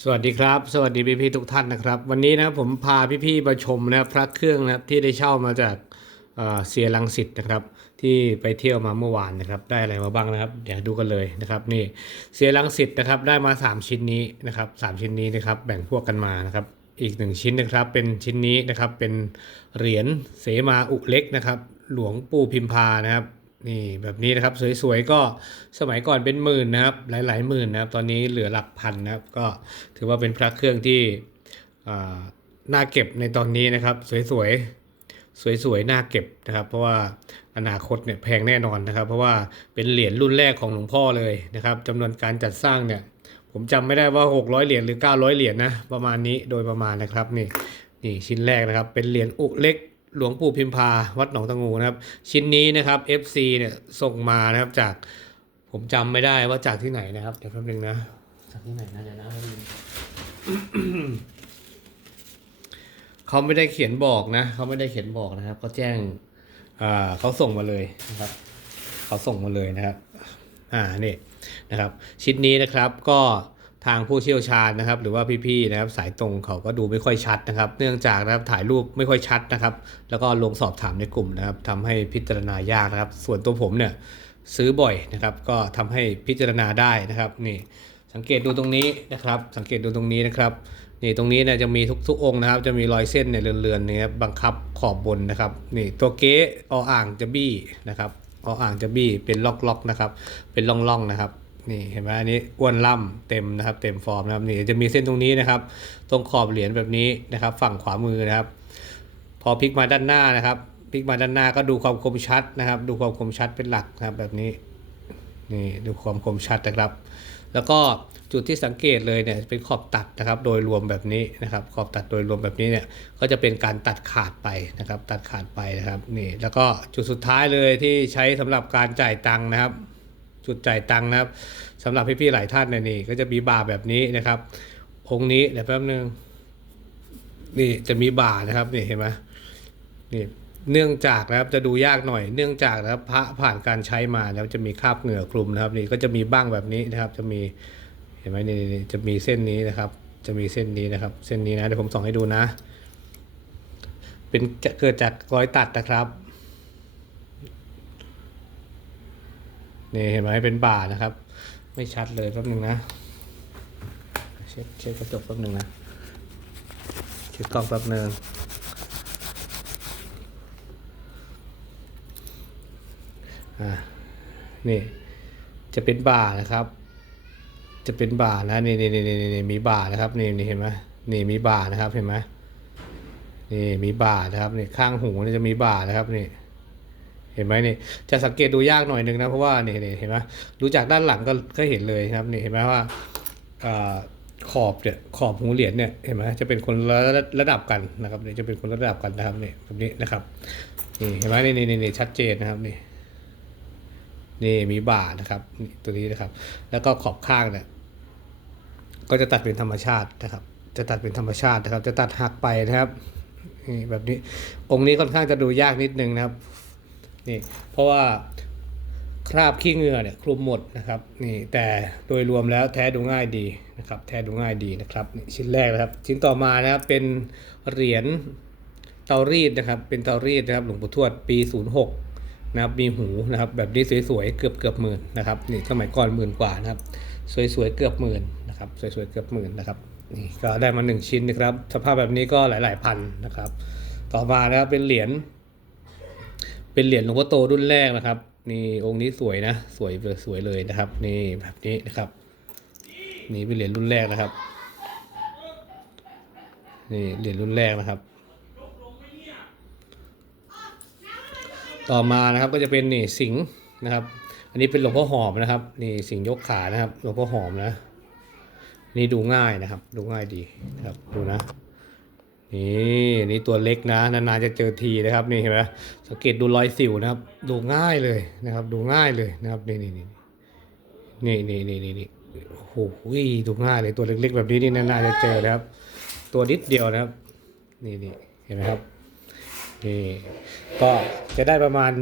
สวัสดีครับ สวัสดีพี่พี่ทุกท่านนะครับ วันนี้นะผมพาพี่พี่ๆมาชมนะพระเครื่องนะที่ได้เช่ามาจากเเสียรังสิตนะครับ ที่ไปเที่ยวมาเมื่อวานนะครับ ได้อะไรมาบ้างนะครับ เดี๋ยวดูกันเลยนะครับ นี่เสียรังสิตนะครับ ได้มา 3 ชิ้นนี้นะครับสามชิ้นนี้นะครับ แบ่งพวกกันมานะครับ อีกหนึ่งชิ้นนะครับ เป็นชิ้นนี้นะครับเป็นเหรียญเสมาอุเล็กนะครับ หลวงปู่พิมพานะครับ นี่แบบนี้นะครับสวยๆก็สมัยก่อนเป็นหมื่นนะครับ หลายๆหมื่นนะครับ ตอนนี้เหลือหลักพันนะครับ ก็ถือว่าเป็นพระเครื่องที่น่าเก็บในตอนนี้นะครับ สวยๆสวยๆน่าเก็บนะครับ เพราะว่าอนาคตเนี่ยแพงแน่นอนนะครับ เพราะว่าเป็นเหรียญรุ่นแรกของหลวงพ่อเลยนะครับจำนวนการจัดสร้างเนี่ยผมจำไม่ได้ว่า 600 เหรียญหรือ 900 เหรียญนะประมาณนี้โดยประมาณนะครับนี่นี่ชิ้นแรกนะครับ เป็นเหรียญอุเล็ก หลวงปู่พิมพาวัดหนองตะงูนะครับ ชิ้นนี้นะครับ FC เนี่ยส่งมานะครับจาก ผมจำไม่ได้ว่าจากที่ไหนนะครับ เดี๋ยวแป๊บนึงนะ จากที่ไหนนะเดี๋ยวนะแป๊บนึง เขาไม่ได้เขียนบอกนะเขาไม่ได้เขียนบอกนะครับเขาแจ้งอ่าเขาส่งมาเลยนะครับ เขาส่งมาเลยนะครับ อ่านี่นะครับ ชิ้นนี้นะครับก็ ทางผู้เชี่ยวชาญนะครับ หรือว่าพี่ๆนะครับ สายตรงเขาก็ดูไม่ค่อยชัดนะครับ เนื่องจากนะครับถ่ายรูปไม่ค่อยชัดนะครับ แล้วก็ลงสอบถามในกลุ่มนะครับทำให้พิจารณายากนะครับ ส่วนตัวผมเนี่ยซื้อบ่อยนะครับ ก็ทำให้พิจารณาได้นะครับนี่สังเกตดูตรงนี้นะครับ สังเกตดูตรงนี้นะครับนี่ตรงนี้เนี่ยจะมีทุกทุกองค์นะครับ จะมีรอยเส้นเนี่ยเรือนๆเนี่ยครับบังคับขอบบนนะครับ นี่ตัวเก๊ออ่างจะบี้นะครับออ่างจะบี้เป็นล็อกๆนะครับ เป็นล่องๆนะครับ นี่เห็นไหมอันนี้อ้วนล่ำเต็มนะครับ เต็มฟอร์มนะครับนี่จะมีเส้นตรงนี้นะครับ ตรงขอบเหรียญแบบนี้นะครับ ฝั่งขวามือนะครับ พอพลิกมาด้านหน้านะครับพลิกมาด้านหน้าก็ดูความคมชัดนะครับ ดูความคมชัดเป็นหลักนะครับ แบบนี้นี่ดูความคมชัดนะครับ แล้วก็จุดที่สังเกตเลยเนี่ยเป็นขอบตัดนะครับ โดยรวมแบบนี้นะครับ ขอบตัดโดยรวมแบบนี้เนี่ยก็จะเป็นการตัดขาดไปนะครับ ตัดขาดไปนะครับนี่แล้วก็จุดสุดท้ายเลยที่ใช้สำหรับการจ่ายตังค์นะครับ จุดจ่ายตังค์นะครับสำหรับพี่ๆหลายท่านเนี่ยนี่ ก็จะมีบาร์แบบนี้นะครับ องค์นี้เดี๋ยวแป๊บนึงนี่จะมีบาร์นะครับนี่เห็นไหมนี่เนื่องจากนะครับจะดูยากหน่อย เนื่องจากนะครับพระผ่านการใช้มาแล้วจะมีคราบเหงื่อคลุมนะครับนี่ก็จะมีบ้างแบบนี้นะครับ จะมีเห็นไหมนี่จะมีเส้นนี้นะครับ จะมีเส้นนี้นะครับ เส้นนี้นะเดี๋ยวผมส่องให้ดูนะ เป็นเกิดจากรอยตัดนะครับ นี่เห็นไหมเป็นบ่านะครับ ไม่ชัดเลยแป๊บนึงนะเช็ดเช็ดกระจกแป๊บนึงนะเช็ดกล้องแป๊บนึงอ่านี่จะเป็นบ่านะครับ จะเป็นบ่านะนี่นี่นี่นี่นี่มีบ่านะครับนี่นี่เห็นไหมนี่มีบ่านะครับเห็นไหมนี่มีบ่านะครับนี่ข้างหูนี่จะมีบ่านะครับนี่ เห็นไหมนี่จะสังเกตดูยากหน่อยหนึงนะเพราะว่านี่เห็นไหมดูจากด้านหลังก็ก็เห็นเลยครับนี่เห็นไหมว่าขอบเนี่ยขอบหูเหรียญเนี่ยเห็นไหมจะเป็นคนละระดับกันนะครับนี่จะเป็นคนระดับกันนะครับนี่แบบนี้นะครับนี่เห็นไหมนี่นี่นี่นี่ชัดเจนนะครับนี่นี่มีบ่านะครับนี่ตัวนี้นะครับ แล้วก็ขอบข้างเนี่ยก็จะตัดเป็นธรรมชาตินะครับ จะตัดเป็นธรรมชาตินะครับ จะตัดหักไปนะครับนี่แบบนี้องค์นี้ค่อนข้างจะดูยากนิดนึงนะครับ นี่เพราะว่าคราบขี้เหงื่อเนี่ยคลุมหมดนะครับนี่แต่โดยรวมแล้วแท้ดูง่ายดีนะครับแท้ดูง่ายดีนะครับชิ้นแรกนะครับชิ้นต่อมานะครับเป็นเหรียญเตารีดนะครับเป็นเตารีดนะครับหลวงปู่ทวดปี 06นะครับมีหูนะครับแบบนี้สวยๆเกือบเกือบหมื่นนะครับนี่สมัยก่อนหมื่นกว่านะครับสวยๆเกือบหมื่นนะครับสวยๆเกือบหมื่นนะครับนี่ก็ได้มาหนึ่งชิ้นนะครับสภาพแบบนี้ก็หลายๆพันนะครับต่อมานะครับเป็นเหรียญ เป็นเหรียญหลวงพ่อโตรุ่นแรกนะครับ นี่องค์นี้สวยนะ สวยสวยเลยนะครับ นี่แบบนี้นะครับ นี่เป็นเหรียญรุ่นแรกนะครับ นี่เหรียญรุ่นแรกนะครับ ต่อมานะครับก็จะเป็นนี่สิงห์นะครับ อันนี้เป็นหลวงพ่อหอมนะครับ นี่สิงห์ยกขานะครับหลวงพ่อหอมนะ นี่ดูง่ายนะครับ ดูง่ายดีนะครับ ดูนะ นี่นี่ตัวเล็กนะนานๆจะเจอทีนะครับนี่เห็นไหมสังเกตดูรอยสิวนะครับ ดูง่ายเลยนะครับ ดูง่ายเลยนะครับนี่นี่นี่นี่นี่นี่นี่นี่โอ้โหดูง่ายเลยตัวเล็กๆ แบบนี้นี่นานๆจะเจอนะครับ ตัวนิดเดียวนะครับ นี่นี่เห็นไหมครับนี่ก็จะได้ประมาณนี้